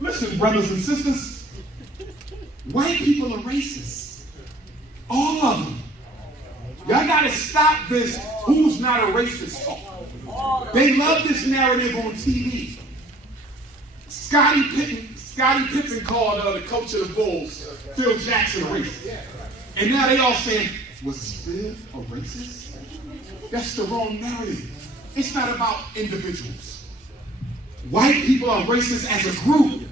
Listen, brothers and sisters, white people are racist. All of them. Y'all gotta stop this who's not a racist talk. They love this narrative on TV. Scottie Pippen called the coach of the Bulls, Phil Jackson, a racist. And now they all saying, was Phil a racist? That's the wrong narrative. It's not about individuals. White people are racist as a group.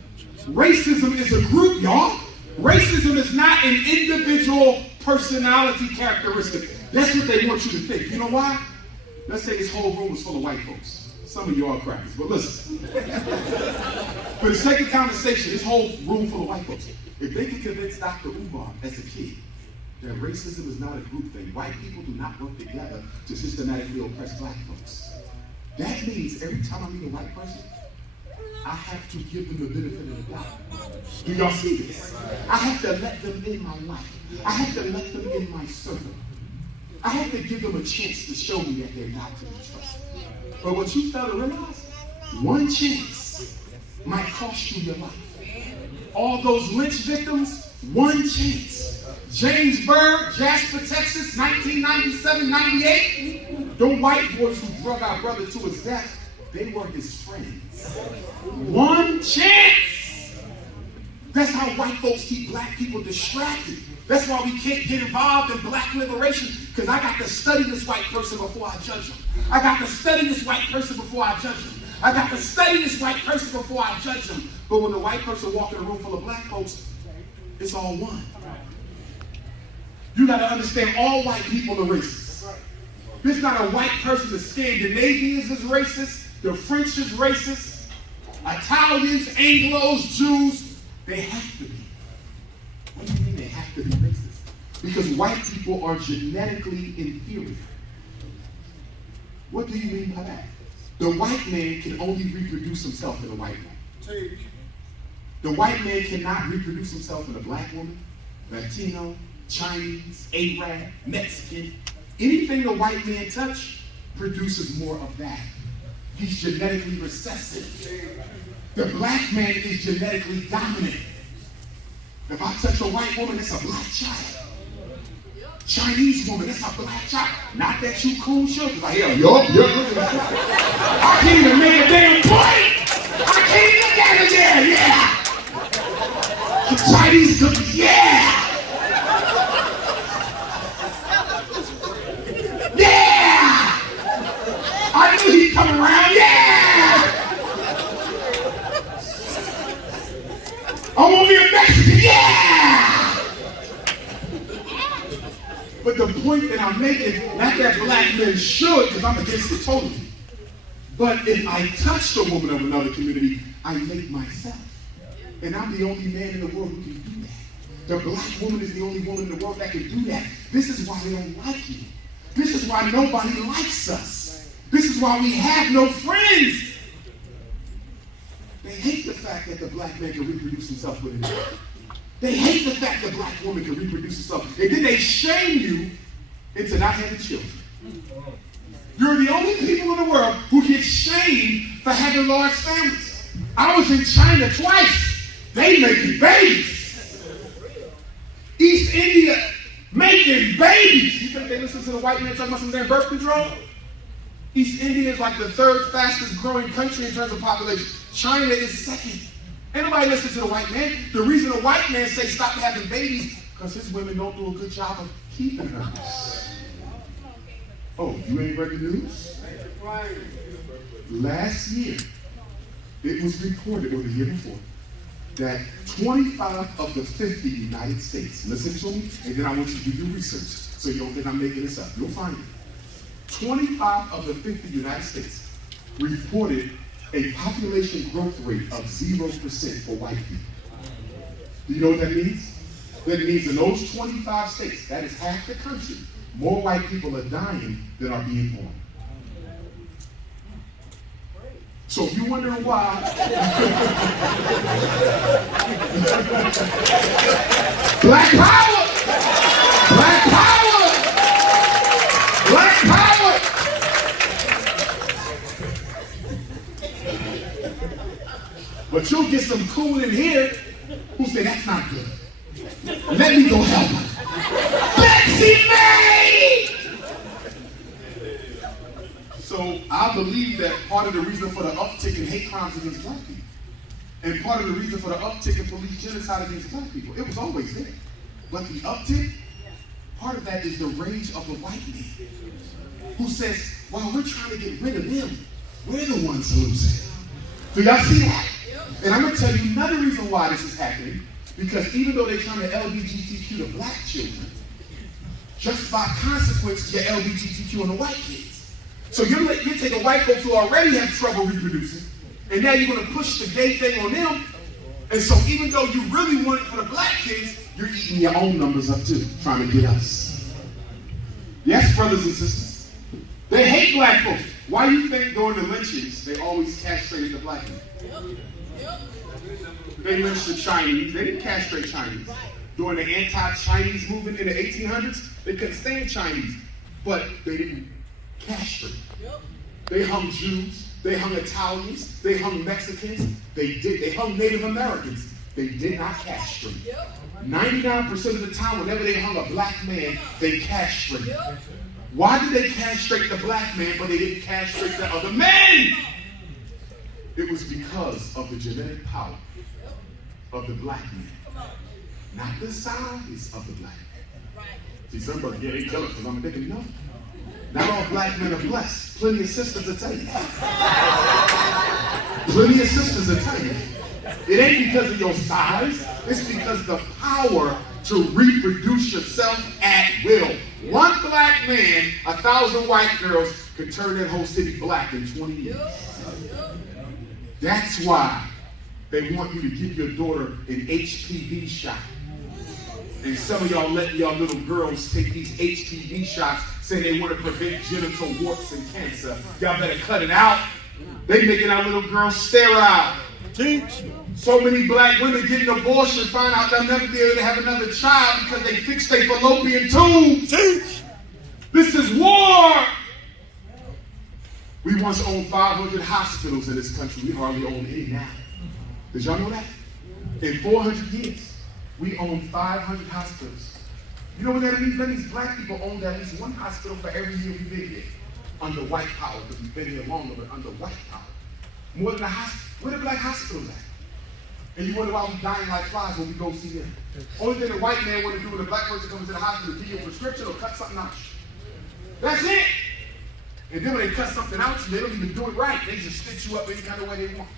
Racism is a group, y'all. Racism is not an individual personality characteristic. That's what they want you to think. You know why? Let's say this whole room is full of white folks. Some of you are crackers, but listen. For the sake of conversation, this whole room full of white folks, if they could convince Dr. Umar as a kid that racism is not a group thing, white people do not work together to systematically oppress black folks. That means every time I meet a white person, I have to give them the benefit of the doubt. Do y'all see this? I have to let them in my life. I have to let them in my circle. I have to give them a chance to show me that they're not to be trusted. But what you fail to realize, one chance might cost you your life. All those lynch victims, one chance. James Byrd, Jasper, Texas, 1997, 98. Them white boys who drug our brother to his death, they were his friends. One chance. That's how white folks keep black people distracted. That's why we can't get involved in black liberation, because I got to study this white person before I judge him. I got to study this white person before I judge him. I got to study this white person before I judge him. But when the white person walks in a room full of black folks, it's all one. You got to understand all white people are racist. There's not a white person. The Scandinavians is racist. The French is racist. Italians, Anglos, Jews, they have to be. What do you mean they have to be racist? Because white people are genetically inferior. What do you mean by that? The white man can only reproduce himself in a white woman. The white man cannot reproduce himself in a black woman, Latino, Chinese, Arab, Mexican. Anything the white man touch produces more of that. He's genetically recessive. The black man is genetically dominant. If I touch a white woman, that's a black child. Chinese woman, that's a black child. Not that you cool, sure, because I hear, yup. I can't even make a damn point. I can't even look at it there, yeah. The Chinese cookies, yeah. Yeah. I knew he'd come around, yeah. I want to be a Mexican, yeah. But the point that I'm making, not that black men should, because I'm against it totally. But if I touch the woman of another community, I make myself. And I'm the only man in the world who can do that. The black woman is the only woman in the world that can do that. This is why they don't like you. This is why nobody likes us. This is why we have no friends. They hate the fact that the black man can reproduce himself with his child. They hate the fact that the black woman can reproduce herself. And then they shame you into not having children. You're the only people in the world who get shamed for having large families. I was in China twice. They making babies. East India making babies. You think they listen to the white man talking about some damn birth control? East India is like the third fastest growing country in terms of population. China is second. Ain't nobody listen to the white man. The reason the white man say stop having babies, because his women don't do a good job of keeping her. Oh, you ain't read the news? Last year, it was reported, or the year before, that 25 of the 50 United States, listen to me, and then I want you to do your research, so you don't think I'm making this up. You'll find it. 25 of the 50 United States reported a population growth rate of 0% for white people. Do you know what that means? That means in those 25 states, that is half the country, more white people are dying than are being born. So if you're wondering why, Black power! Black power! Black power! But you'll get some cool in here who say, that's not good. Let me go help her. Betsy May! So I believe that part of the reason for the uptick in hate crimes against black people, and part of the reason for the uptick in police genocide against black people, it was always there. But the uptick, part of that is the rage of the white man who says, while we're trying to get rid of them, we're the ones losing. Do y'all see that? And I'm going to tell you another reason why this is happening, because even though they're trying to LGBTQ the black children, just by consequence, you're LGBTQ on the white kids. So you're taking white folks who already have trouble reproducing, and now you're going to push the gay thing on them. And so even though you really want it for the black kids, you're eating your own numbers up too, trying to get us. Yes, brothers and sisters. They hate black folks. Why do you think during the lynchings, they always castrated the black men? They lynched the Chinese. They didn't castrate Chinese. During the anti-Chinese movement in the 1800s, they couldn't stand Chinese, but they didn't castrate. They hung Jews. They hung Italians. They hung Mexicans. They hung Native Americans. They did not castrate. 99% of the time, whenever they hung a black man, they castrated. Why did they castrate the black man, but they didn't castrate the other men? It was because of the genetic power of the black man, not the size of the black man. See, some brothers, yeah, they jealous because I'm thinking, no. Not all black men are blessed. Plenty of sisters will tell you. Plenty of sisters will tell you. It ain't because of your size. It's because the power to reproduce yourself at will. One black man, 1,000 white girls could turn that whole city black in 20 years. That's why they want you to give your daughter an HPV shot. And some of y'all let y'all little girls take these HPV shots, say they want to prevent genital warts and cancer. Y'all better cut it out. They making our little girls sterile. Teach. So many black women get an abortion, find out they'll never be able to have another child because they fixed their fallopian tubes. Teach. This is war. We once owned 500 hospitals in this country. We hardly own any now. Did y'all know that? In 400 years, we own 500 hospitals. You know what that means? That means black people owned at least one hospital for every year we've been here. Under white power, because we've been here longer, but under white power. More than a hospital. Where the black hospitals at? And you wonder why we dying like flies when we go see them. Only thing the white man want to do when a black person comes to the hospital is give you a prescription or cut something out. That's it. And then when they cut something out, they don't even do it right. They just stitch you up any kind of way they want.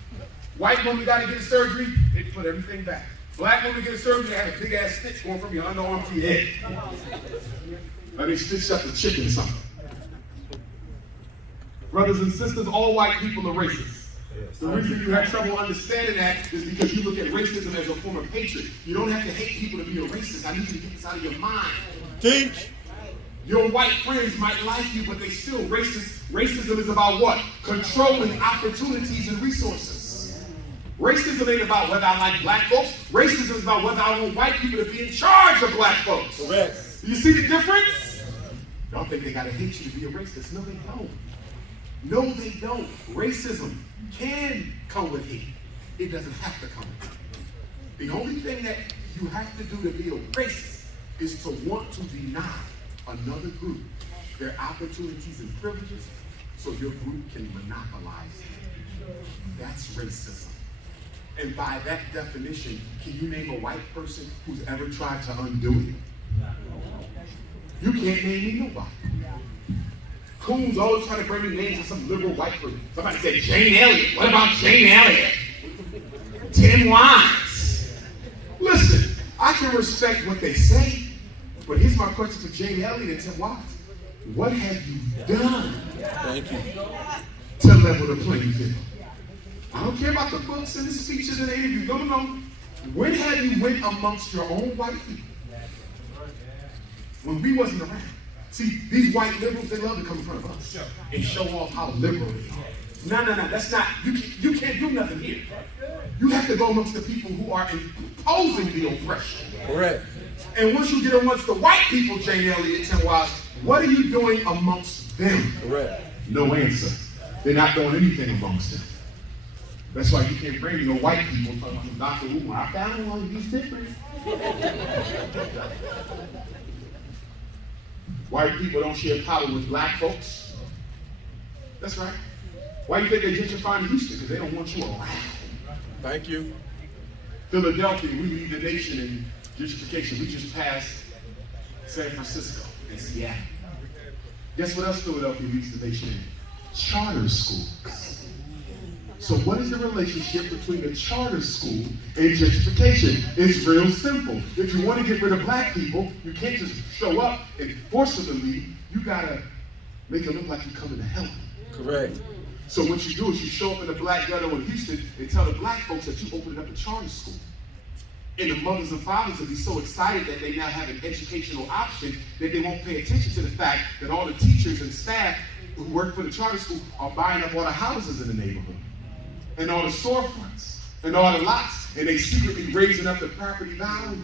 White woman got to get a surgery, they put everything back. Black woman get a surgery, they have a big ass stitch going from your underarm to your head. Like they stitched up the chicken or something. Brothers and sisters, all white people are racist. The reason you have trouble understanding that is because you look at racism as a form of hatred. You don't have to hate people to be a racist. I need you to get this out of your mind. Teach. Your white friends might like you, but they still racist. Racism is about what? Controlling opportunities and resources. Racism ain't about whether I like black folks. Racism is about whether I want white people to be in charge of black folks. Correct. You see the difference? Y'all think they gotta hate you to be a racist. No, they don't. No, they don't. Racism can come with hate. It doesn't have to come with hate. The only thing that you have to do to be a racist is to want to deny another group their opportunities and privileges so your group can monopolize them. That's racism. And by that definition, can you name a white person who's ever tried to undo it? You can't name me nobody. Coons always trying to bring me names of some liberal white person. Somebody said Jane Elliott. What about Jane Elliott? Tim Wise. Listen, I can respect what they say, but here's my question to Jane Elliott and Tim Wise. What have you done to level the playing field? I don't care about the books and the speeches and the interviews. No. When have you went amongst your own white people? When we wasn't around. See, these white liberals, they love to come in front of us and show off how liberal they are. No, that's not, you can't do nothing here. You have to go amongst the people who are imposing the oppression. Correct. And once you get amongst the white people, Jane Elliott and Wise, what are you doing amongst them? Correct. No answer. They're not doing anything amongst them. That's why you can't bring me no white people talking about Dr. Umar. I found one, he's different. White people don't share power with black folks. That's right. Why do you think they're gentrifying Houston? Because they don't want you around. Thank you. Philadelphia, we lead the nation in gentrification. We just passed San Francisco and Seattle. Guess what else Philadelphia leads the nation in? Charter schools. So what is the relationship between the charter school and gentrification? It's real simple. If you want to get rid of black people, you can't just show up and force them to leave. You gotta make it look like you're coming to help them. Correct. So what you do is you show up in the black ghetto in Houston and tell the black folks that you opened up a charter school. And the mothers and fathers will be so excited that they now have an educational option that they won't pay attention to the fact that all the teachers and staff who work for the charter school are buying up all the houses in the neighborhood and all the storefronts and all the lots, and they secretly raising up the property value.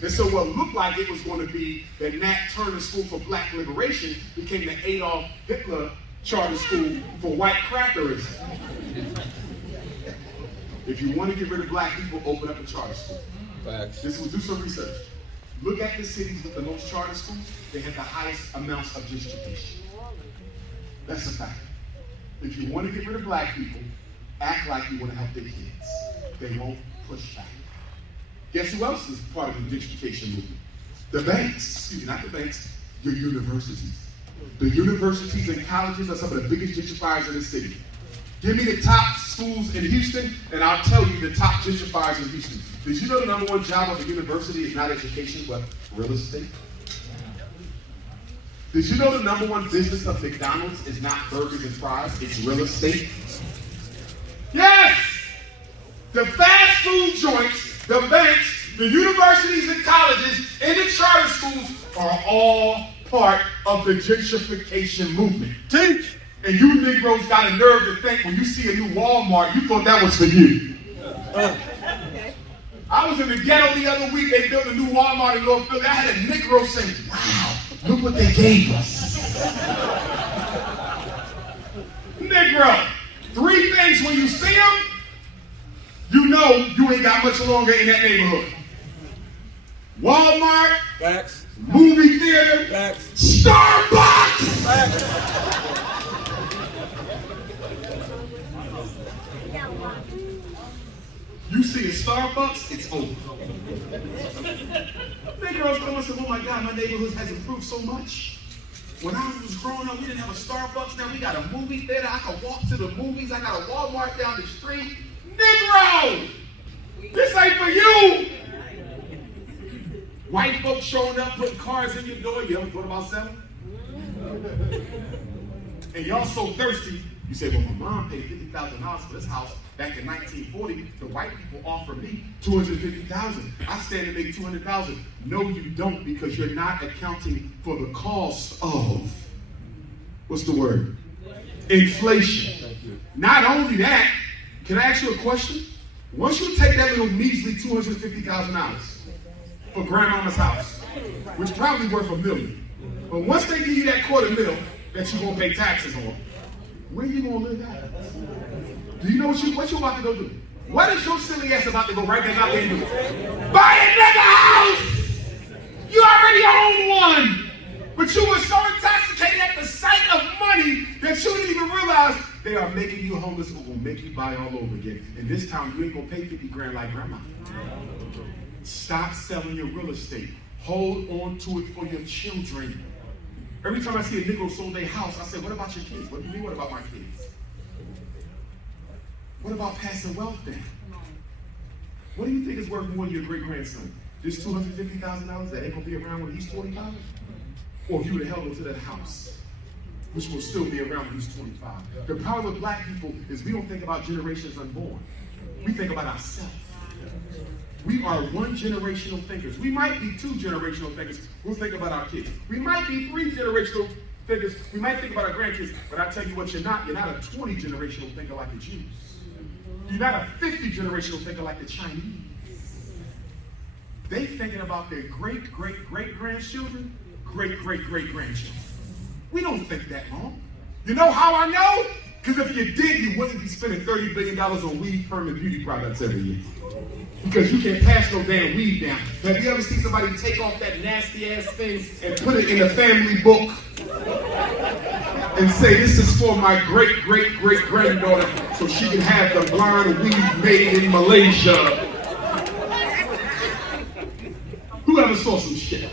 And so what looked like it was going to be that Nat Turner School for Black Liberation became the Adolf Hitler charter school for white crackers. If you want to get rid of black people, open up a charter school. Facts. This will do some research. Look at the cities with the most charter schools. They have the highest amounts of gentrification. That's a fact. If you want to get rid of black people, act like you want to help their kids. They won't push back. Guess who else is part of the gentrification movement? The banks. Excuse me, not the banks. Your universities. The universities and colleges are some of the biggest gentrifiers in the city. Give me the top schools in Houston, and I'll tell you the top gentrifiers in Houston. Did you know the number one job of a university is not education, but real estate? Did you know the number one business of McDonald's is not burgers and fries, it's real estate? Yes! The fast food joints, the banks, the universities and colleges, and the charter schools are all part of the gentrification movement. Teach! And you Negroes got a nerve to think when you see a new Walmart, you thought that was for you. I was in the ghetto the other week, they built a new Walmart in North Philly. I had a Negro saying, wow, look what they gave us. Negro, three things when you see them, you know you ain't got much longer in that neighborhood. Walmart, Facts. movie theater, Facts. Starbucks. Facts. You see a Starbucks, it's over. Negroes come and say, oh my God, my neighborhood has improved so much. When I was growing up, we didn't have a Starbucks. Now we got a movie theater. I can walk to the movies. I got a Walmart down the street. Negro! This ain't for you! White folks showing up, putting cars in your door. You ever thought about selling? And y'all so thirsty, you say, well, my mom paid $50,000 for this house. Back in 1940, the white people offered me $250,000. I stand to make $200,000. No, you don't, because you're not accounting for the cost of, what's the word? Inflation. Not only that, can I ask you a question? Once you take that little measly $250,000 for grandmama's house, which probably worth $1 million, but once they give you that $250,000 that you're gonna pay taxes on, where you gonna live at? Do you know what you about to go do? What is your silly ass about to go right back out there and do? Buy another house! You already own one! But you were so intoxicated at the sight of money that you didn't even realize they are making you homeless or gonna make you buy all over again. And this time you ain't gonna pay 50 grand like grandma. Stop selling your real estate. Hold on to it for your children. Every time I see a Negro sold their house, I say, what about your kids? What do you mean, what about my kids? What about passing wealth down? What do you think is worth more than your great-grandson? This $250,000 that ain't gonna be around when he's 25? Or if you would have held on to that house, which will still be around when he's 25. The problem with black people is we don't think about generations unborn. We think about ourselves. We are one generational thinkers. We might be two generational thinkers. We'll think about our kids. We might be three generational thinkers. We might think about our grandkids. But I tell you what, you're not. You're not a 20 generational thinker like the Jews. You're not a 50 generational thinker like the Chinese. They thinking about their great-great-great-grandchildren, great-great-great-grandchildren. We don't think that long. You know how I know? Because if you did, you wouldn't be spending $30 billion on weed, perm, and beauty products every year. Because you can't pass no damn weed down. Have you ever seen somebody take off that nasty ass thing and put it in a family book and say, this is for my great, great, great granddaughter so she can have the blonde weed made in Malaysia? Who ever saw some shit?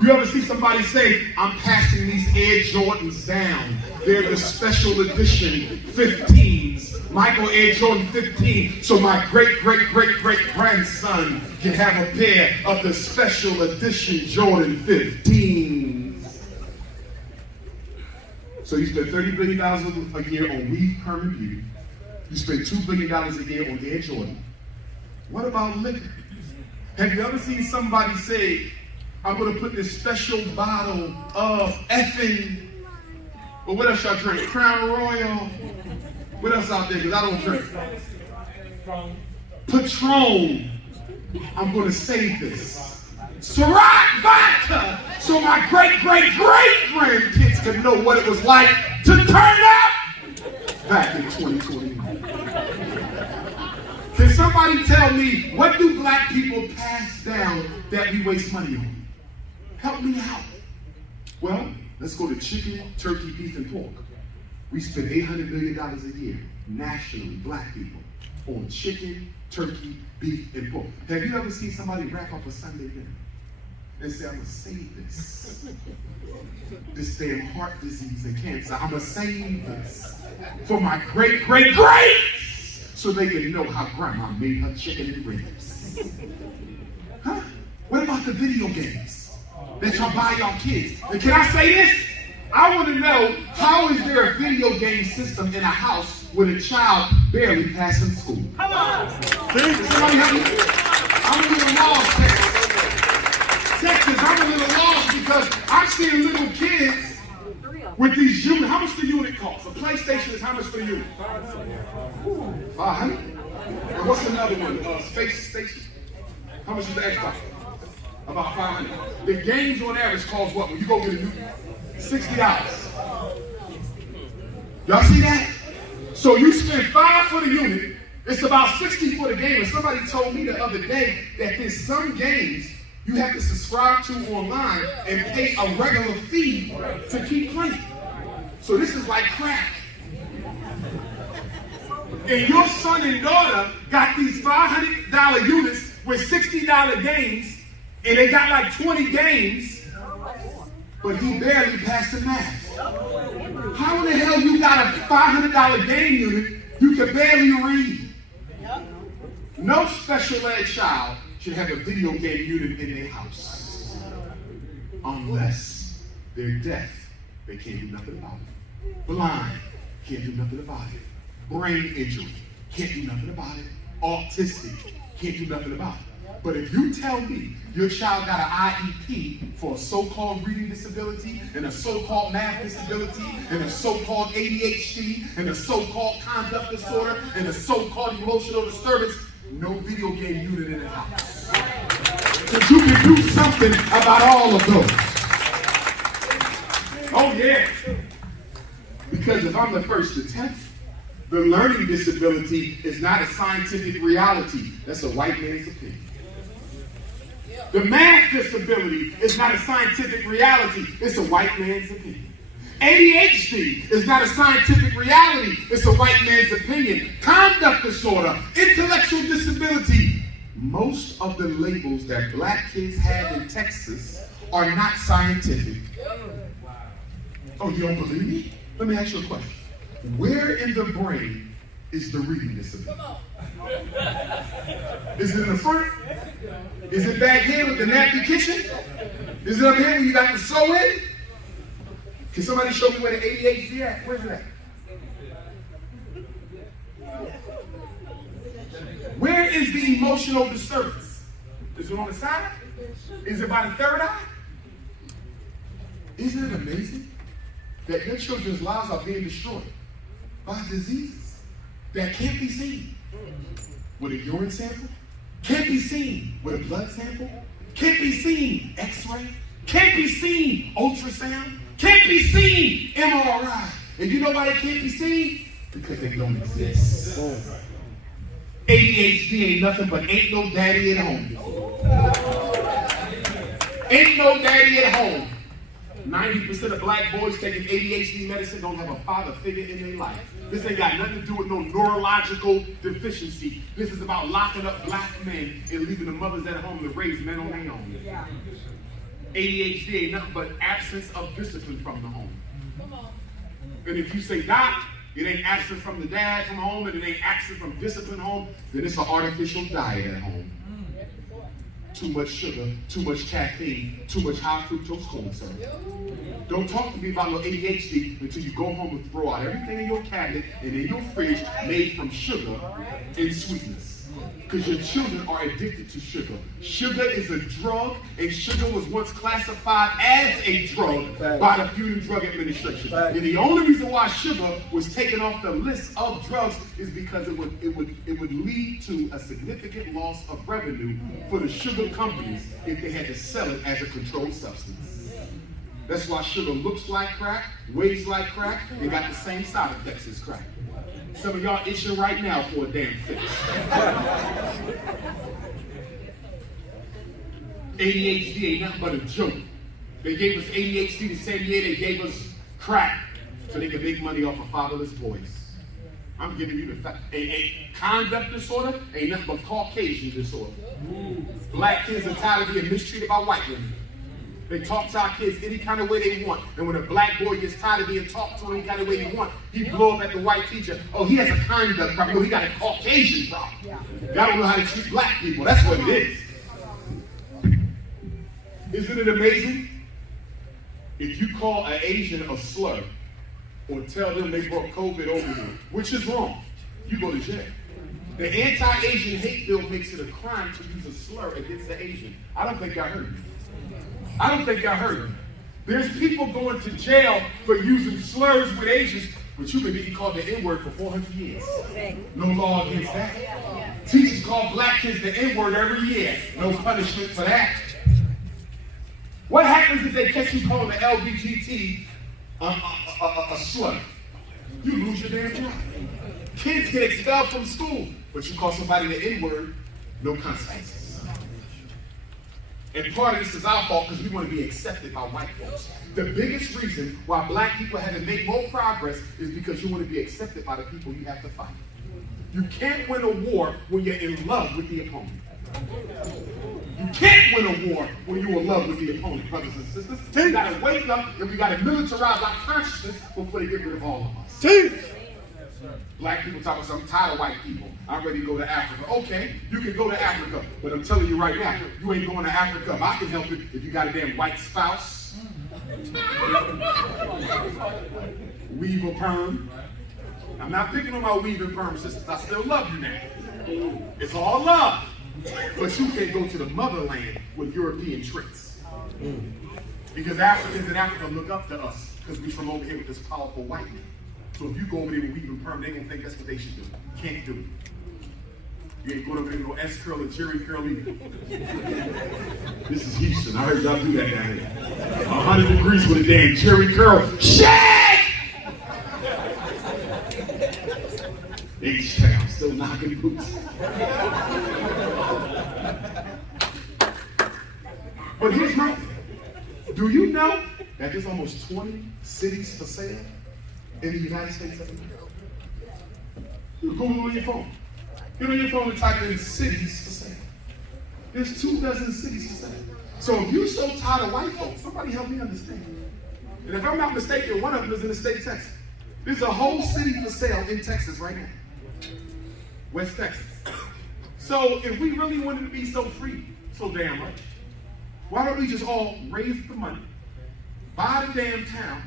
You ever see somebody say, I'm passing these Air Jordans down. They're the special edition 15s. Michael Air Jordan 15, so my great, great, great, great grandson can have a pair of the special edition Jordan 15s. So you spend $30 billion a year on weed, perm, and beauty. You spend $2 billion a year on Air Jordan. What about liquor? Have you ever seen somebody say, I'm going to put this special bottle of effing, or what else y'all drink? Crown Royal? What else out there? Because I don't drink. Patron. I'm going to save this. Ciroc vodka, so my great, great, great grandkids can know what it was like to turn up back in 2021. Can somebody tell me, what do black people pass down that we waste money on? Help me out. Well, let's go to chicken, turkey, beef, and pork. We spend $800 million a year, nationally, black people, on chicken, turkey, beef, and pork. Have you ever seen somebody wrap up a Sunday dinner and say, I'm going to save this damn heart disease and cancer. I'm going to save this for my great, great, great, so they can know how grandma made her chicken and ribs. Huh? What about the video games that y'all buy y'all kids? And can I say this? I want to know, how is there a video game system in a house with a child barely passing school? Come on! Somebody help me? I'm a little lost, Texas, I'm a little lost because I'm seeing little kids with these units. How much the unit cost? A PlayStation is how much for the unit? $500. And what's another one? Space Station. How much is the Xbox? About $500. The games on average cost what? When you go get a new $60. Y'all see that? So you spend $5 for the unit, it's about $60 for the game. And somebody told me the other day that there's some games you have to subscribe to online and pay a regular fee to keep playing. So this is like crack. And your son and daughter got these $500 units with $60 games, and they got like 20 games, but he barely passed the math. How in the hell you got a $500 game unit you can barely read? No special ed child should have a video game unit in their house. Unless they're deaf, they can't do nothing about it. Blind, can't do nothing about it. Brain injury, can't do nothing about it. Autistic, can't do nothing about it. But if you tell me your child got an IEP for a so-called reading disability, and a so-called math disability, and a so-called ADHD, and a so-called conduct disorder, and a so-called emotional disturbance, no video game unit in the house. Because you can do something about all of those. Oh yeah. Because if I'm the first to tell you, the learning disability is not a scientific reality. That's a white man's opinion. The math disability is not a scientific reality. It's a white man's opinion. ADHD is not a scientific reality. It's a white man's opinion. Conduct disorder, intellectual disability. Most of the labels that black kids have in Texas are not scientific. Oh, you don't believe me? Let me ask you a question. Where in the brain is the reading disability? Is it in the front? Is it back here with the nappy kitchen? Is it up here where you got the sew in? Can somebody show me where the ADHD is at? Where's it at? Where is the emotional disturbance? Is it on the side? Is it by the third eye? Isn't it amazing that your children's lives are being destroyed by diseases that can't be seen with a urine sample, can't be seen with a blood sample, can't be seen X-ray, can't be seen ultrasound, Can't be seen MRI. And you know why they can't be seen? Because they don't exist. ADHD ain't nothing but ain't no daddy at home. Ain't no daddy at home. 90% of black boys taking ADHD medicine don't have a father figure in their life. This ain't got nothing to do with no neurological deficiency. This is about locking up black men and leaving the mothers at home to raise men on their own. ADHD ain't nothing but absence of discipline from the home. And if you say, Doc, it ain't absent from the dad from home, and it ain't absent from discipline home, then it's an artificial diet at home. Too much sugar, too much caffeine, too much high fructose corn syrup. Don't talk to me about no ADHD until you go home and throw out everything in your cabinet and in your fridge made from sugar and sweetness. Because your children are addicted to sugar. Sugar is a drug, and sugar was once classified as a drug by the Food and Drug Administration. And the only reason why sugar was taken off the list of drugs is because it would lead to a significant loss of revenue for the sugar companies if they had to sell it as a controlled substance. That's why sugar looks like crack, weighs like crack, and got the same side effects as crack. Some of y'all itching right now for a damn fix. ADHD ain't nothing but a joke. They gave us ADHD the same year they gave us crack so they could make money off of fatherless boys. I'm giving you the fact. A conduct disorder ain't nothing but Caucasian disorder. Black kids are tired of being mistreated by white women. They talk to our kids any kind of way they want. And when a black boy gets tired of being talked to any kind of way he wants, he blow up at the white teacher. Oh, he has a conduct problem. No, he got a Caucasian problem. Y'all don't know how to treat black people. That's what it is. Isn't it amazing? If you call an Asian a slur or tell them they brought COVID over here, which is wrong, you go to jail. The anti-Asian hate bill makes it a crime to use a slur against the Asian. I don't think y'all heard me. I don't think y'all heard me. There's people going to jail for using slurs with Asians, but you've been getting called the N-word for 400 years. No law against that. Teachers call black kids the N-word every year. No punishment for that. What happens if they catch you calling the LGBT a slur? You lose your damn job. Kids get expelled from school, but you call somebody the N-word, no consequences. And part of this is our fault because we want to be accepted by white folks. The biggest reason why black people have to make more progress is because you want to be accepted by the people you have to fight. You can't win a war when you're in love with the opponent. You can't win a war when you're in love with the opponent, brothers and sisters. We got to wake up and we got to militarize our consciousness before they get rid of all of us. Black people talk about, I'm tired of white people. I'm ready to go to Africa. Okay, you can go to Africa, but I'm telling you right now, you ain't going to Africa. If I can help it, if you got a damn white spouse, weave a perm. I'm not picking on my weave and perm sisters. I still love you now. It's all love. But you can't go to the motherland with European tricks. Because Africans in Africa look up to us because we're from over here with this powerful white man. So if you go over there with weave and perm, they're going to think that's what they should do. Can't do it. You ain't going over there with no S-curl or Jerry curl either. This is Houston. I heard y'all do that down here. 100 degrees with a damn Jerry curl. Shake! H-Town, still knocking boots. But here's my thing. Do you know that there's almost 20 cities for sale in the United States of America? Google on your phone. Get on your phone and type in cities for sale. There's 24 cities for sale. So if you're so tired of white folks, somebody help me understand. And if I'm not mistaken, one of them is in the state of Texas. There's a whole city for sale in Texas right now. West Texas. So if we really wanted to be so free, so damn much, why don't we just all raise the money, buy the damn town?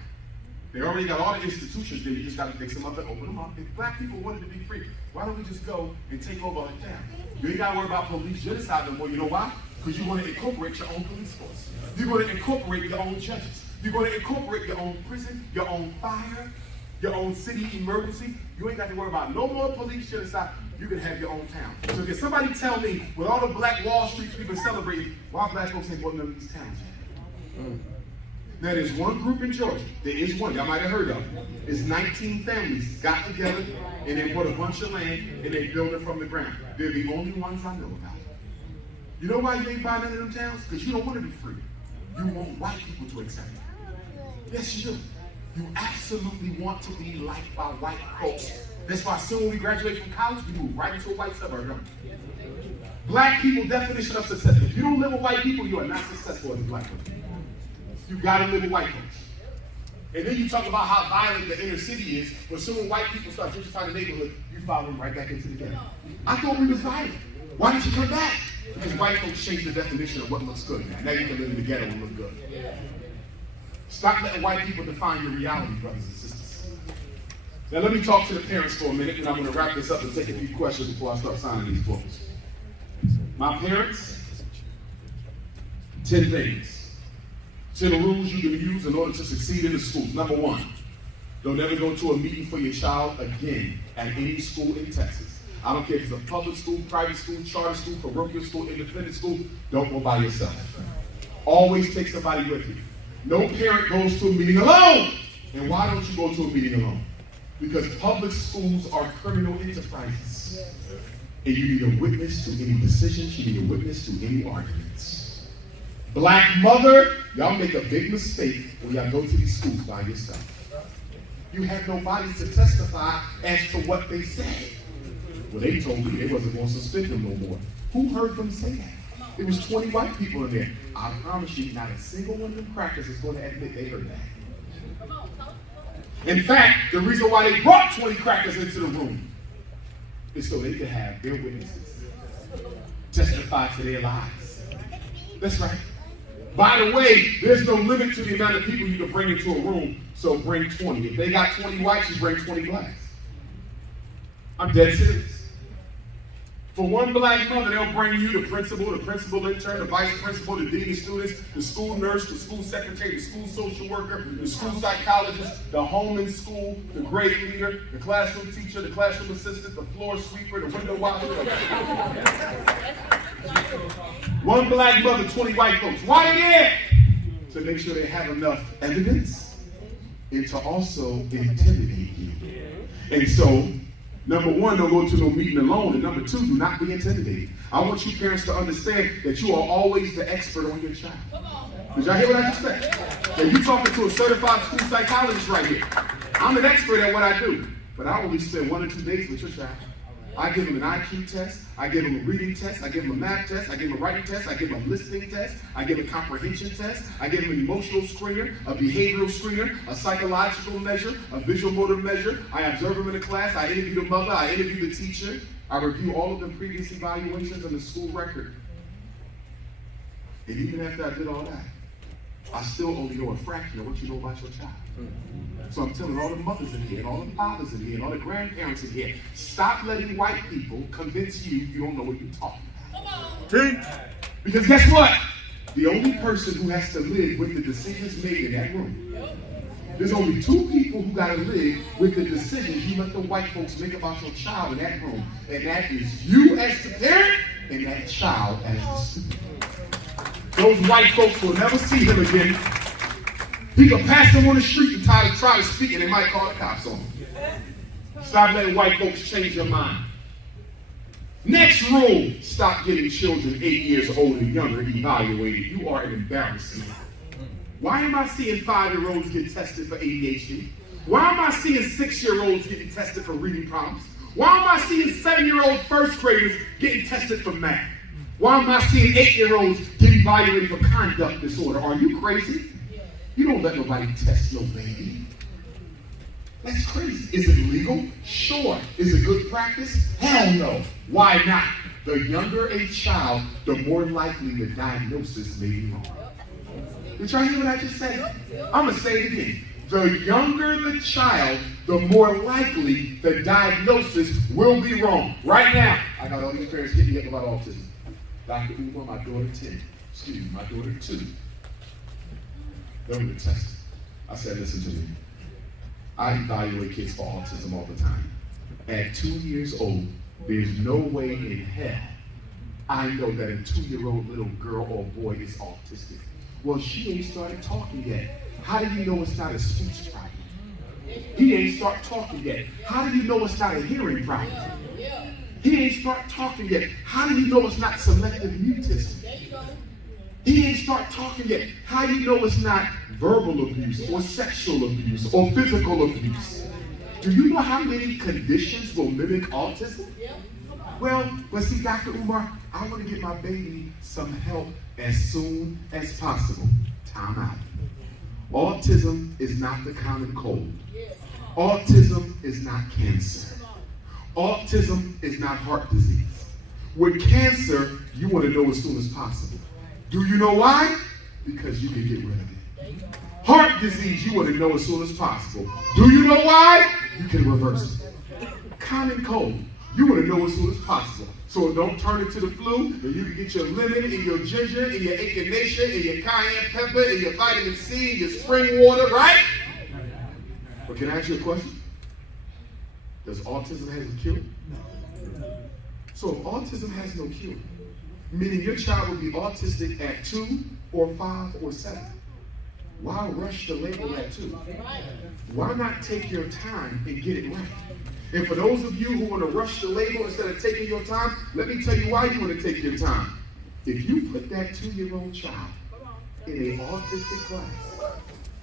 They already got all the institutions there, you just got to fix them up and open them up. If black people wanted to be free, why don't we just go and take over a town? You ain't got to worry about police genocide no more. You know why? Because you want to incorporate your own police force. You're going to incorporate your own judges. You're going to incorporate your own prison, your own fire, your own city emergency. You ain't got to worry about no more police genocide. You can have your own town. So can somebody tell me, with all the Black Wall Streets we've been celebrating, why black folks ain't bought none of these towns yet? Now, there's one group in Georgia. There is one. Y'all might have heard of it. It's 19 families got together, and they bought a bunch of land, and they built it from the ground. They're the only ones I know about. You know why you ain't buying none of them towns? Because you don't want to be free. You want white people to accept you. Yes, you do. You absolutely want to be liked by white folks. That's why soon when we graduate from college, we move right into a white suburb. Don't we? Black people definition of success. If you don't live with white people, you are not successful as a black person. You gotta live with white folks. And then you talk about how violent the inner city is, but soon when white people start gentrifying the neighborhood, you follow them right back into the ghetto. I thought we was violent. Why did you come back? Because white folks changed the definition of what looks good. Now you can live in the ghetto and look good. Stop letting white people define your reality, brothers and sisters. Now let me talk to the parents for a minute, and I'm going to wrap this up and take a few questions before I start signing these books. My parents, 10 things. 10 rules you can use in order to succeed in the schools. Number 1, don't ever go to a meeting for your child again at any school in Texas. I don't care if it's a public school, private school, charter school, parochial school, independent school, don't go by yourself. Always take somebody with you. No parent goes to a meeting alone. And why don't you go to a meeting alone? Because public schools are criminal enterprises. And you need a witness to any decisions, you need a witness to any arguments. Black mother, y'all make a big mistake when y'all go to these schools by yourself. You have nobody to testify as to what they said. Well, they told me they wasn't going to suspend them no more. Who heard them say that? There was 20 white people in there. I promise you, not a single one of them crackers is going to admit they heard that. In fact, the reason why they brought 20 crackers into the room is so they could have their witnesses testify to their lies. That's right. By the way, there's no limit to the amount of people you can bring into a room, so bring 20. If they got 20 whites, you bring 20 blacks. I'm dead serious. For one black mother, they'll bring you the principal intern, the vice principal, the dean of students, the school nurse, the school secretary, the school social worker, the school psychologist, the home and school, the grade leader, the classroom teacher, the classroom assistant, the floor sweeper, the window washer. One black mother, 20 white folks. Why they there? To make sure they have enough evidence and to also intimidate you. And so, number 1, don't go to no meeting alone. And number 2, do not be intimidated. I want you parents to understand that you are always the expert on your child. Did y'all hear what I just said? And you talking to a certified school psychologist right here. I'm an expert at what I do, but I only spend 1 or 2 days with your child. I give them an IQ test, I give them a reading test, I give them a math test, I give them a writing test, I give them a listening test, I give them a comprehension test, I give them an emotional screener, a behavioral screener, a psychological measure, a visual motor measure. I observe them in the class, I interview the mother, I interview the teacher, I review all of the previous evaluations on the school record. And even after I did all that, I still only know a fraction of what you know about your child. So I'm telling all the mothers in here, and all the fathers in here, and all the grandparents in here, stop letting white people convince you don't know what you're talking about. Because guess what? The only person who has to live with the decisions made in that room, there's only 2 people who got to live with the decisions you let the white folks make about your child in that room, and that is you as the parent and that child as the student. Those white folks will never see him again. He can pass them on the street and try to speak, and they might call the cops on him. Stop letting white folks change your mind. Next rule, stop getting children 8 years old and younger evaluated. You are an embarrassment. Why am I seeing 5-year-olds get tested for ADHD? Why am I seeing 6-year-olds getting tested for reading problems? Why am I seeing 7-year-old first graders getting tested for math? Why am I seeing 8-year-olds get evaluated for conduct disorder? Are you crazy? You don't let nobody test your baby. That's crazy. Is it legal? Sure. Is it good practice? Hell no. Why not? The younger a child, the more likely the diagnosis may be wrong. Did y'all hear what I just said? I'm going to say it again. The younger the child, the more likely the diagnosis will be wrong. Right now, I got all these parents hitting me up about autism. Dr. Umar, my daughter 10. Excuse me, my daughter 2. They're going to test. I said, listen to me. I evaluate kids for autism all the time. At 2 years old, there's no way in hell I know that a 2-year-old little girl or boy is autistic. Well, she ain't started talking yet. How do you know it's not a speech problem? He ain't start talking yet. How do you know it's not a hearing problem? He ain't start talking yet. How do you know it's not selective mutism? He ain't start talking yet. How do you know it's not verbal abuse or sexual abuse or physical abuse? Do you know how many conditions will mimic autism? Well, but see, Dr. Umar, I want to get my baby some help as soon as possible. Time out. Autism is not the common cold. Autism is not cancer. Autism is not heart disease. With cancer, you want to know as soon as possible. Do you know why? Because you can get rid of it. Heart disease, you want to know as soon as possible. Do you know why? You can reverse it. Common cold, you want to know as soon as possible. So don't turn it to the flu, and you can get your lemon and your ginger and your echinacea and your cayenne pepper and your vitamin C and your spring water, right? But can I ask you a question? Does autism have a cure? No. So if autism has no cure, meaning your child will be autistic at 2 or 5 or 7, why rush the label at 2? Why not take your time and get it right? And for those of you who want to rush the label instead of taking your time, let me tell you why you want to take your time. If you put that 2-year-old child in an autistic class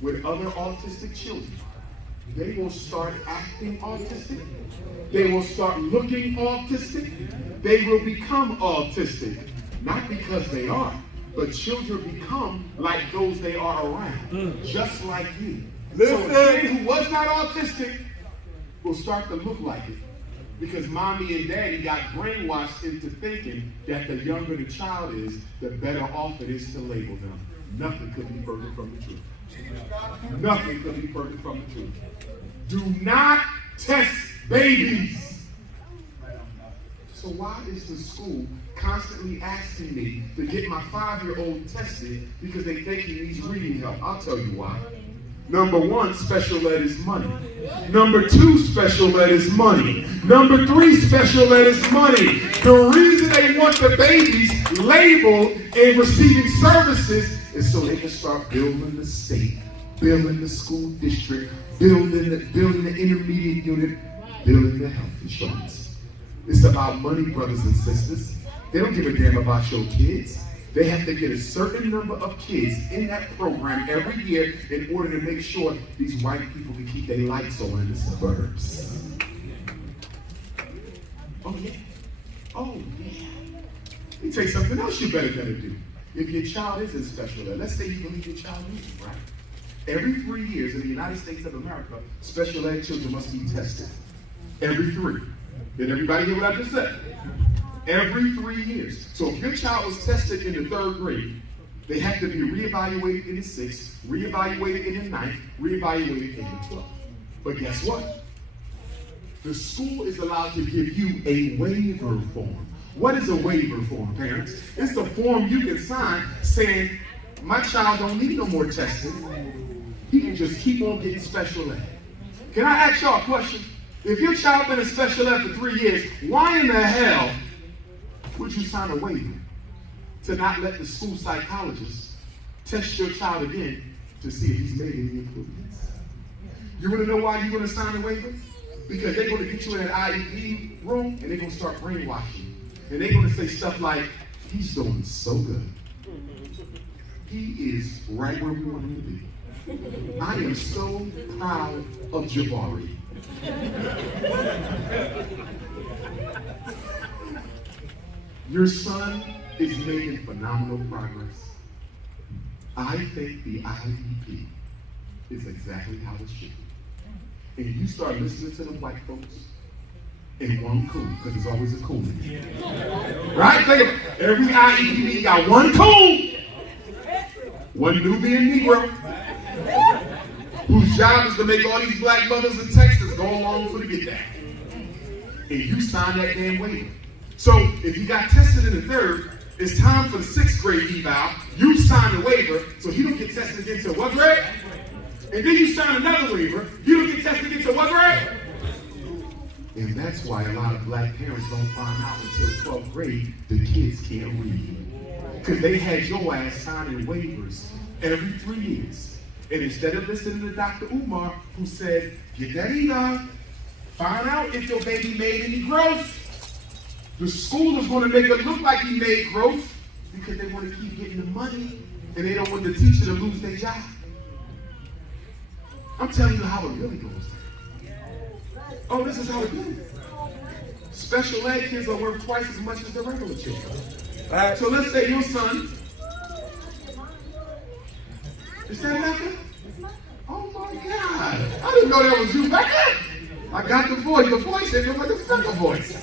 with other autistic children, they will start acting autistic. They will start looking autistic. They will become autistic. Not because they are, but children become like those they are around, just like you. So a kid who was not autistic will start to look like it, because mommy and daddy got brainwashed into thinking that the younger the child is, the better off it is to label them. Nothing could be further from the truth. Nothing could be further from the truth. Do not test babies. So why is the school constantly asking me to get my 5-year-old tested because they think he needs reading help? I'll tell you why. Number 1, special ed is money. Number 2, special ed is money. Number 3, special ed is money. The reason they want the babies labeled and receiving services is so they can start building the state, building the school district, building the intermediate unit, building the health insurance. It's about money, brothers and sisters. They don't give a damn about your kids. They have to get a certain number of kids in that program every year in order to make sure these white people can keep their lights on in the suburbs. Oh yeah. Oh yeah. Let me tell you something else you better do. If your child is in special ed, let's say you believe your child needs it, right? Every 3 years in the United States of America, special ed children must be tested. Every 3. Did everybody hear what I just said? Every 3 years. So if your child was tested in the 3rd grade, they have to be reevaluated in the 6th, reevaluated in the 9th, reevaluated in the 12th. But guess what? The school is allowed to give you a waiver form. What is a waiver form, parents? It's the form you can sign saying, my child don't need no more testing. He can just keep on getting special ed. Can I ask y'all a question? If your child been in special ed for 3 years, why in the hell would you sign a waiver to not let the school psychologist test your child again to see if he's made any improvements? You want to know why you're going to sign a waiver? Because they're going to get you in an IEP room and they're going to start brainwashing you. And they're going to say stuff like, he's doing so good. He is right where we want him to be. I am so proud of Jabari. Your son is making phenomenal progress. I think the IEP is exactly how it should be. And you start listening to the white folks, and one cool, because there's always a cool in here. Right? Think of it. Every IEP got one cool, one Nubian Negro, whose job is to make all these black mothers in Texas go along for the get that. And you sign that damn waiver. So if you got tested in the 3rd, it's time for the 6th grade eval. You sign the waiver, so he don't get tested again until what grade? And then you sign another waiver. You don't get tested again until what grade? And that's why a lot of black parents don't find out until 12th grade the kids can't read. Because they had your ass signing waivers every 3 years. And instead of listening to Dr. Umar, who said, get that EGOT, find out if your baby made any growth. The school is going to make it look like he made growth because they want to keep getting the money and they don't want the teacher to lose their job. I'm telling you how it really goes. Oh, this is how it goes. Special ed kids are worth twice as much as the regular children. So let's say your son. Is that Mecca? Oh my God. I didn't know that was you, Mecca. I got the voice. The voice said you're like a Mecca voice.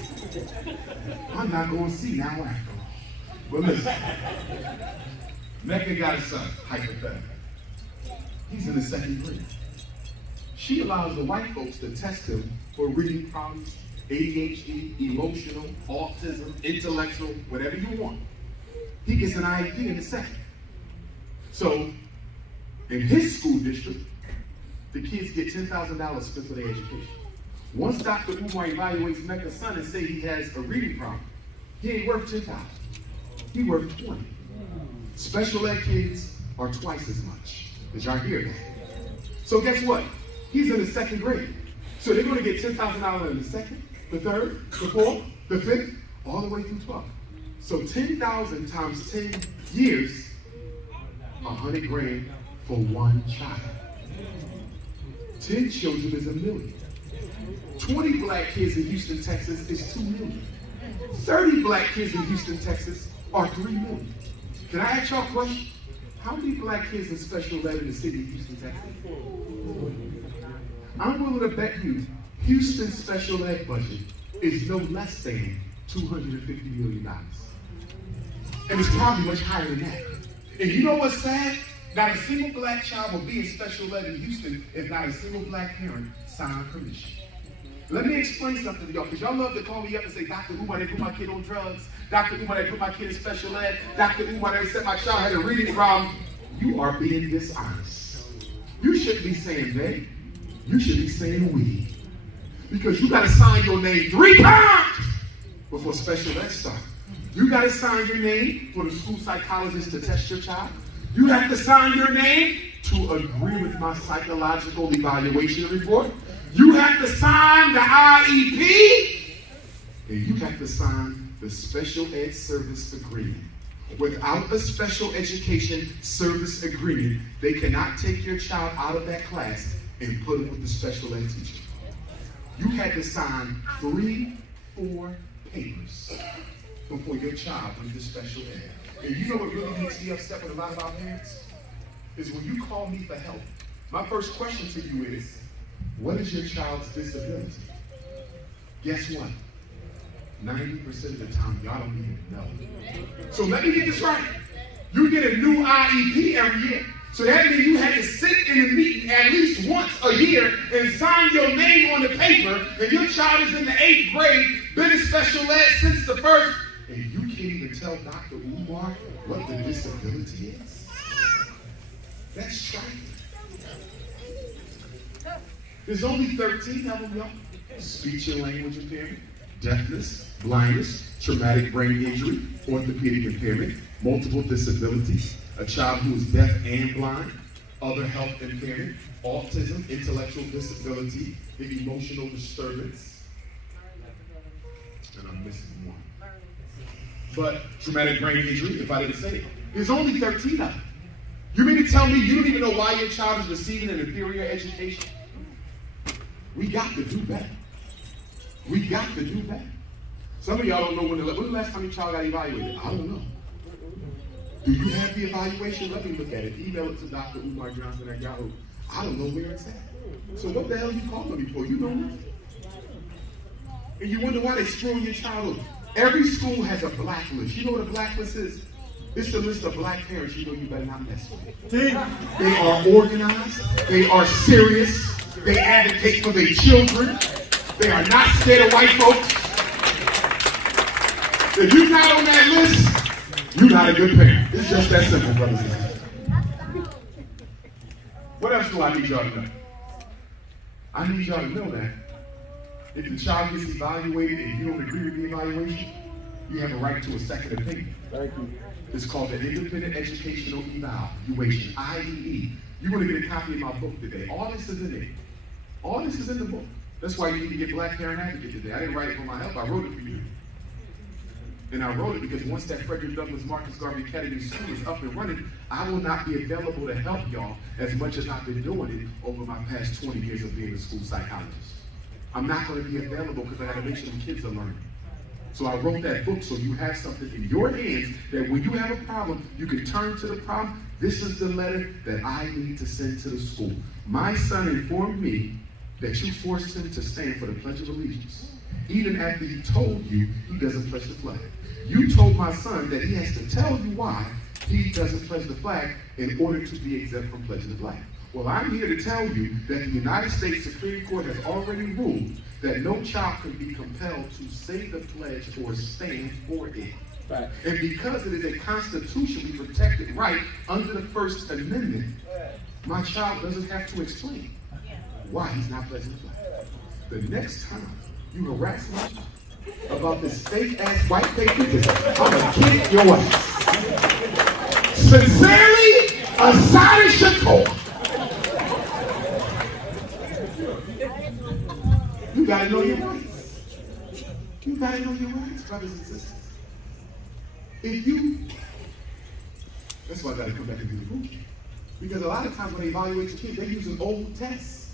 I'm not going to see now after all. But listen. Mecca got a son, hypothetical. He's in the 2nd grade. She allows the white folks to test him for reading problems, ADHD, emotional, autism, intellectual, whatever you want. He gets an IEP in the 2nd. So, in his school district, the kids get $10,000 spent for their education. Once Dr. Umar evaluates Mecca's son and say he has a reading problem, he ain't worth $10,000. He worth $20,000. Special ed kids are twice as much. Did y'all hear that? So guess what? He's in the 2nd grade. So they're going to get $10,000 in the 2nd, the 3rd, the 4th, the 5th, all the way through 12. So 10,000 times 10 years, $100,000 for one child. 10 children is $1 million. 20 black kids in Houston, Texas is $2 million. 30 black kids in Houston, Texas are $3 million. Can I ask y'all a question? How many black kids in special ed in the city of Houston, Texas? I'm willing to bet you Houston's special ed budget is no less than $250 million. And it's probably much higher than that. And you know what's sad? Not a single black child will be in special ed in Houston if not a single black parent signed permission. Let me explain something to y'all, because y'all love to call me up and say, Dr. Umar, they put my kid on drugs. Dr. Umar, they put my kid in special ed. Dr. Umar, they said my child had a reading problem. You are being dishonest. You shouldn't be saying they. You should be saying we. Because you got to sign your name 3 times before special ed starts. You got to sign your name for the school psychologist to test your child. You have to sign your name to agree with my psychological evaluation report. You have to sign the IEP. And you have to sign the special ed service agreement. Without a special education service agreement, they cannot take your child out of that class and put it with the special ed teacher. You had to sign 3, 4 papers before your child went to special ed. And you know what really makes me upset with a lot of our parents? Is when you call me for help, my first question to you is, what is your child's disability? Guess what? 90% of the time, y'all don't even know. So let me get this right. You get a new IEP every year. So that means you had to sit in a meeting at least once a year and sign your name on the paper, and your child is in the 8th grade, been in special ed since the 1st, and you can't even tell Dr. Umar what the disability is? That's striking. There's only 13 of them, y'all. Speech and language impairment, deafness, blindness, traumatic brain injury, orthopedic impairment, multiple disabilities, a child who is deaf and blind, other health impairment, autism, intellectual disability, and emotional disturbance. And I'm missing one. But traumatic brain injury, if I didn't say it, there's only 13 of them. You mean to tell me you don't even know why your child is receiving an inferior education? We got to do better. We got to do better. Some of y'all don't know when the last time your child got evaluated. I don't know. Do you have the evaluation? Let me look at it. Email it to Dr. Umar Johnson at Yahoo. I don't know where it's at. So what the hell are you calling me for? You know nothing. And you wonder why they screwing your child over. Every school has a blacklist. You know what a blacklist is? It's the list of black parents you know you better not mess with. They are organized. They are serious. They advocate for their children. They are not scared of white folks. If you're not on that list, you're not a good parent. It's just that simple, brothers and sisters. What else do I need y'all to know? I need y'all to know that if the child gets evaluated and you don't agree with the evaluation, You have a right to a second opinion. Thank you. It's called the Independent Educational Evaluation, IEE. You're going to get a copy of my book today. All this is in it. All this is in the book. That's why you need to get Black Parent Advocate today. I didn't write it for my help. I wrote it for you. And I wrote it because once that Frederick Douglass Marcus Garvey Academy School is up and running, I will not be available to help y'all as much as I've been doing it over my past 20 years of being a school psychologist. I'm not going to be available because I got to make sure the kids are learning. So I wrote that book so you have something in your hands that when you have a problem, you can turn to the problem. This is the letter that I need to send to the school. My son informed me that you forced him to stand for the Pledge of Allegiance, even after he told you he doesn't pledge the flag. You told my son that he has to tell you why he doesn't pledge the flag in order to be exempt from pledging the flag. Well, I'm here to tell you that the United States Supreme Court has already ruled that no child can be compelled to say the pledge or stand for it. Right. And because it is a constitutionally protected right under the First Amendment, my child doesn't have to explain why he's not pledging the flag. The next time you harass my child about this fake-ass white patriotism, I'm gonna kick your ass. Sincerely, Asada Shakur. You gotta know your rights. You gotta know your rights, brothers and sisters. That's why I gotta come back and do the boot camp. Because a lot of times when they evaluate your kids, they're using old tests.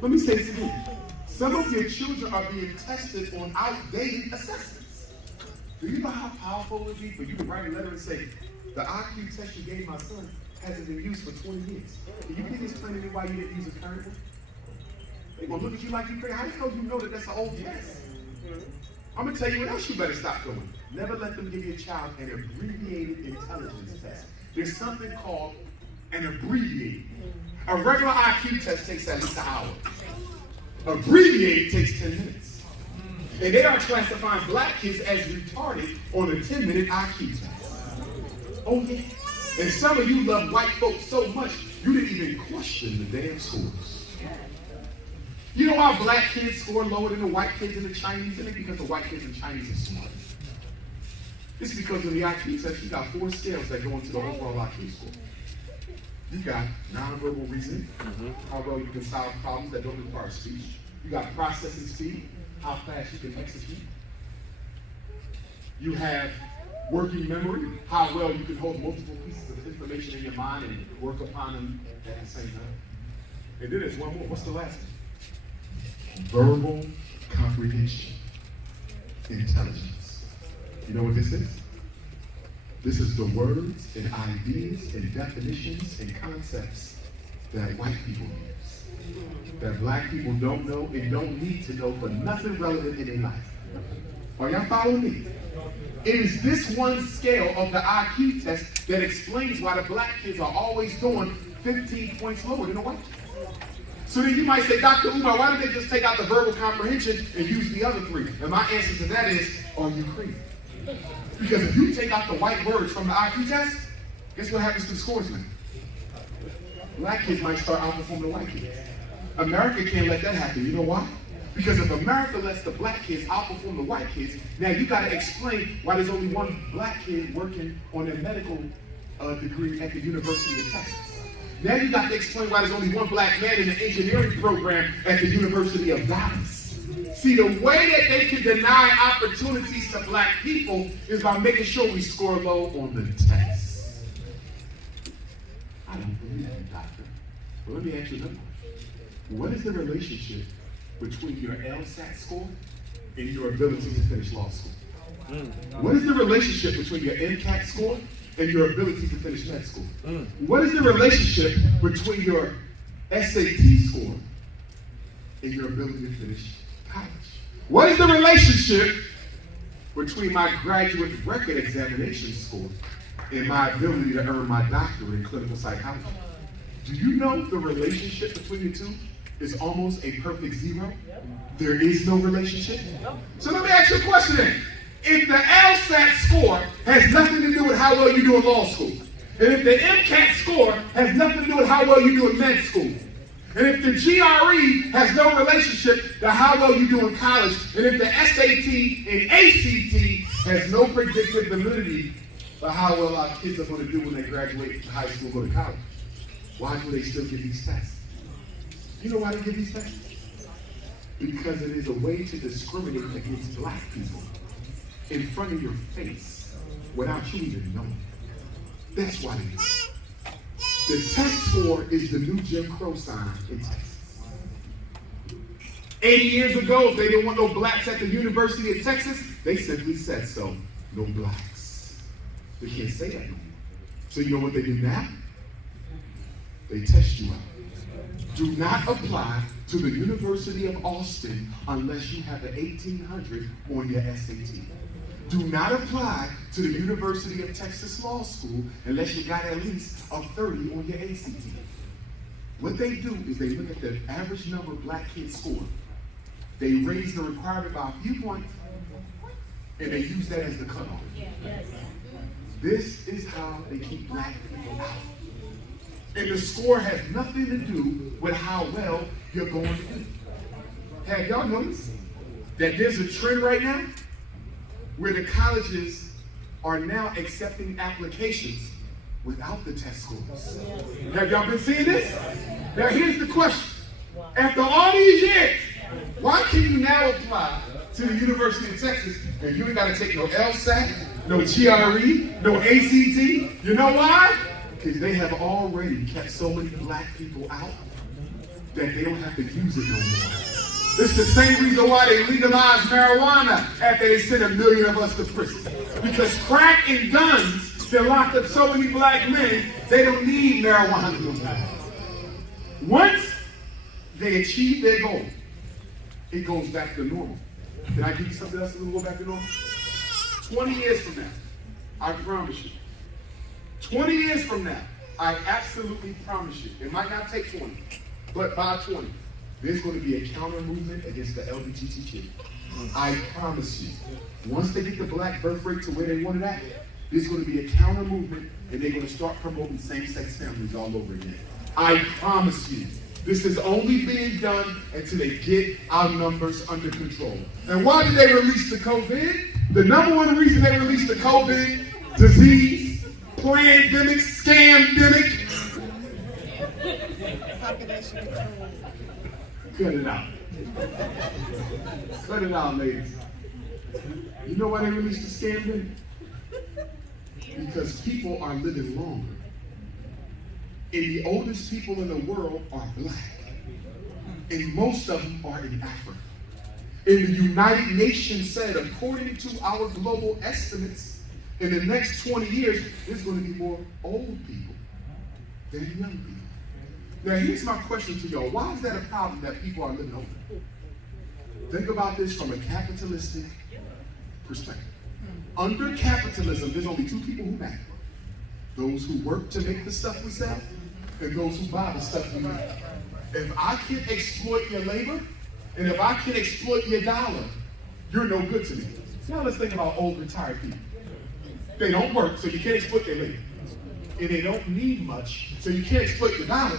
Let me say this again. Some of your children are being tested on outdated assessments. Do you know how powerful it would be for you to write a letter and say, the IQ test you gave my son hasn't been used for 20 years. Can you please explain to me why you didn't use it currently? They're going to look at you like you're crazy. How the hell do you know that that's an old test? I'm going to tell you what else you better stop doing. Never let them give your child an abbreviated intelligence test. There's something called an abbreviated. A regular IQ test takes at least an hour. Abbreviated takes 10 minutes. And they are classifying black kids as retarded on a 10-minute IQ test. Oh yeah. And some of you love white folks so much, you didn't even question the damn scores. You know why black kids score lower than the white kids and the Chinese? It ain't because the white kids and Chinese are smart. It's because in the IQ test, you got 4 scales that go into the overall IQ score. You got nonverbal reasoning, how well you can solve problems that don't require speech. You got processing speed, how fast you can execute. You have working memory, how well you can hold multiple pieces of information in your mind and work upon them at the same time. And then there's one more. What's the last one? Verbal comprehension, intelligence. You know what this is? This is the words and ideas and definitions and concepts that white people use, that black people don't know and don't need to know for nothing relevant in their life. Are y'all following me? It is this one scale of the IQ test that explains why the black kids are always doing 15 points lower than the white kids. So then you might say, Dr. Umar, why don't they just take out the verbal comprehension and use the other 3? And my answer to that is, are you crazy? Because if you take out the white words from the IQ test, guess what happens to the scores now? Black kids might start outperforming the white kids. America can't let that happen. You know why? Because if America lets the black kids outperform the white kids, now you got to explain why there's only one black kid working on a medical degree at the University of Texas. Now you got to explain why there's only one black man in the engineering program at the University of Dallas. See, the way that they can deny opportunities to black people is by making sure we score low on the test. I don't believe you, doctor. But let me ask you another one. What is the relationship between your LSAT score and your ability to finish law school? What is the relationship between your MCAT score and your ability to finish med school? What is the relationship between your SAT score and your ability to finish college? What is the relationship between my graduate record examination score and my ability to earn my doctorate in clinical psychology? Do you know the relationship between the two is almost a perfect 0? There is no relationship. So let me ask you a question then. If the LSAT score has nothing to do with how well you do in law school, and if the MCAT score has nothing to do with how well you do in med school, And if the GRE has no relationship to how well you do in college, and if the SAT and ACT has no predictive validity for how well our kids are going to do when they graduate from high school and go to college, why do they still give these tests? You know why they give these tests? Because it is a way to discriminate against black people in front of your face without you even knowing. That's why they do it. The test score is the new Jim Crow sign in Texas. 80 years ago, if they didn't want no blacks at the University of Texas, they simply said so. No blacks. They can't say that no more. So you know what they do now? They test you out. Do not apply to the University of Austin unless you have an 1800 on your SAT. Do not apply to the University of Texas Law School unless you got at least a 30 on your ACT. What they do is they look at the average number of black kids score. They raise the requirement by a few points, and they use that as the cutoff. This is how they keep black people out. And the score has nothing to do with how well you're going to do. Have y'all noticed that there's a trend right now where the colleges are now accepting applications without the test scores? Have y'all been seeing this? Now here's the question. After all these years, why can you now apply to the University of Texas and you ain't got to take no LSAT, no GRE, no ACT? You know why? Because they have already kept so many black people out that they don't have to use it no more. It's the same reason why they legalized marijuana after they sent 1 million of us to prison. Because crack and guns, they locked up so many black men, they don't need marijuana no more. Once they achieve their goal, it goes back to normal. Can I give you something else that will go back to normal? 20 years from now, I promise you. 20 years from now, I absolutely promise you, it might not take 20, but by 20, there's going to be a counter movement against the LGBTQ. I promise you. Once they get the black birth rate to where they want it at, there's going to be a counter movement and they're going to start promoting same-sex families all over again. I promise you. This is only being done until they get our numbers under control. And why did they release the COVID? The number one reason they released the COVID disease, pandemic, scamdemic. Cut it out. Cut it out, ladies. You know why they released the scamdemic? Because people are living longer. And the oldest people in the world are black. And most of them are in Africa. And the United Nations said, according to our global estimates, in the next 20 years, there's going to be more old people than young people. Now, here's my question to y'all. Why is that a problem that people are living older? Think about this from a capitalistic perspective. Under capitalism, there's only two people who matter. Those who work to make the stuff we sell, and those who buy the stuff we make. If I can exploit your labor, and if I can exploit your dollar, you're no good to me. Now let's think about old retired people. They don't work, so you can't exploit their labor. And they don't need much, so you can't exploit the dollar.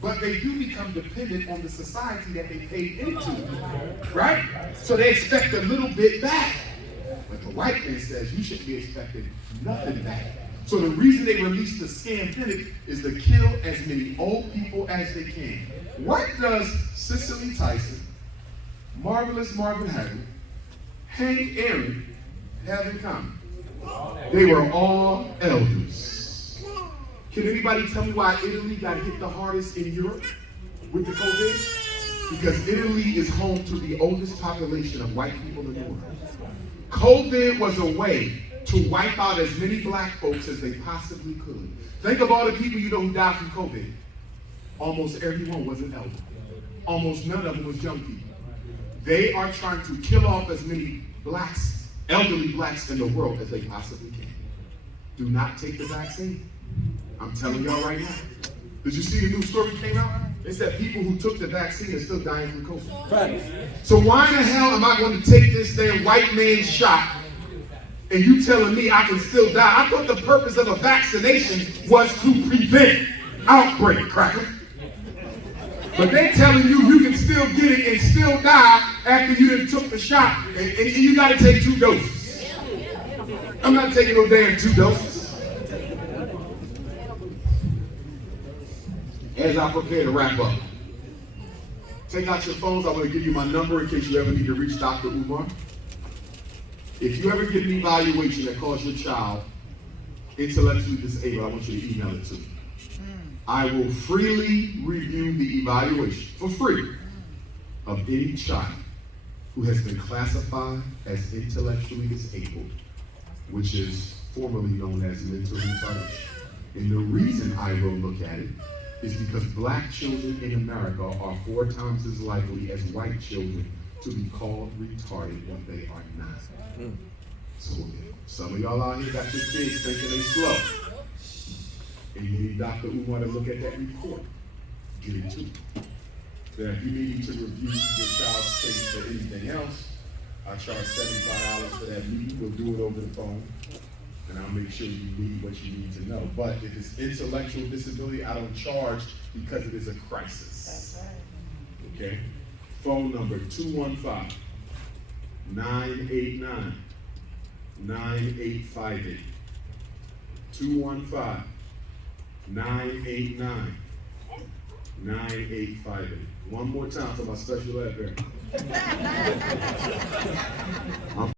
But they do become dependent on the society that they paid into, right? So they expect a little bit back. But the white man says you shouldn't be expecting nothing back. So the reason they released the scamdemic is to kill as many old people as they can. What does Cicely Tyson, Marvelous Marvin Hagler, Hank Aaron have in common? They were all elders. Can anybody tell me why Italy got hit the hardest in Europe with the COVID? Because Italy is home to the oldest population of white people in the world. COVID was a way to wipe out as many black folks as they possibly could. Think of all the people you know who died from COVID. Almost everyone was an elder. Almost none of them was young people. They are trying to kill off as many blacks, elderly blacks in the world as they possibly can. Do not take the vaccine. I'm telling y'all right now. Did you see the new story came out? It said people who took the vaccine are still dying from COVID. Right. So why in the hell am I going to take this damn white man's shot and you telling me I can still die? I thought the purpose of a vaccination was to prevent outbreak, cracker. But they're telling you you can still get it and still die after you done took the shot, and you got to take 2 doses. I'm not taking no damn 2 doses. As I prepare to wrap up, take out your phones. I'm going to give you my number in case you ever need to reach Dr. Umar. If you ever get an evaluation that calls your child intellectually disabled, I want you to email it to me. I will freely review the evaluation, for free, of any child who has been classified as intellectually disabled, which is formerly known as mental retardation. And the reason I will look at it is because black children in America are 4 times as likely as white children to be called retarded when they are not. So some of y'all out here got your kids thinking they slow. And you need Dr. Umar to look at that report. Get it to me. Then if you need to review your child's case or anything else, I charge $75 for that meeting. We'll do it over the phone. And I'll make sure you need what you need to know. But if it's intellectual disability, I don't charge because it is a crisis. That's right. Okay? Phone number 215-989-9858. 215-989-9858. One more time for my special ed parent.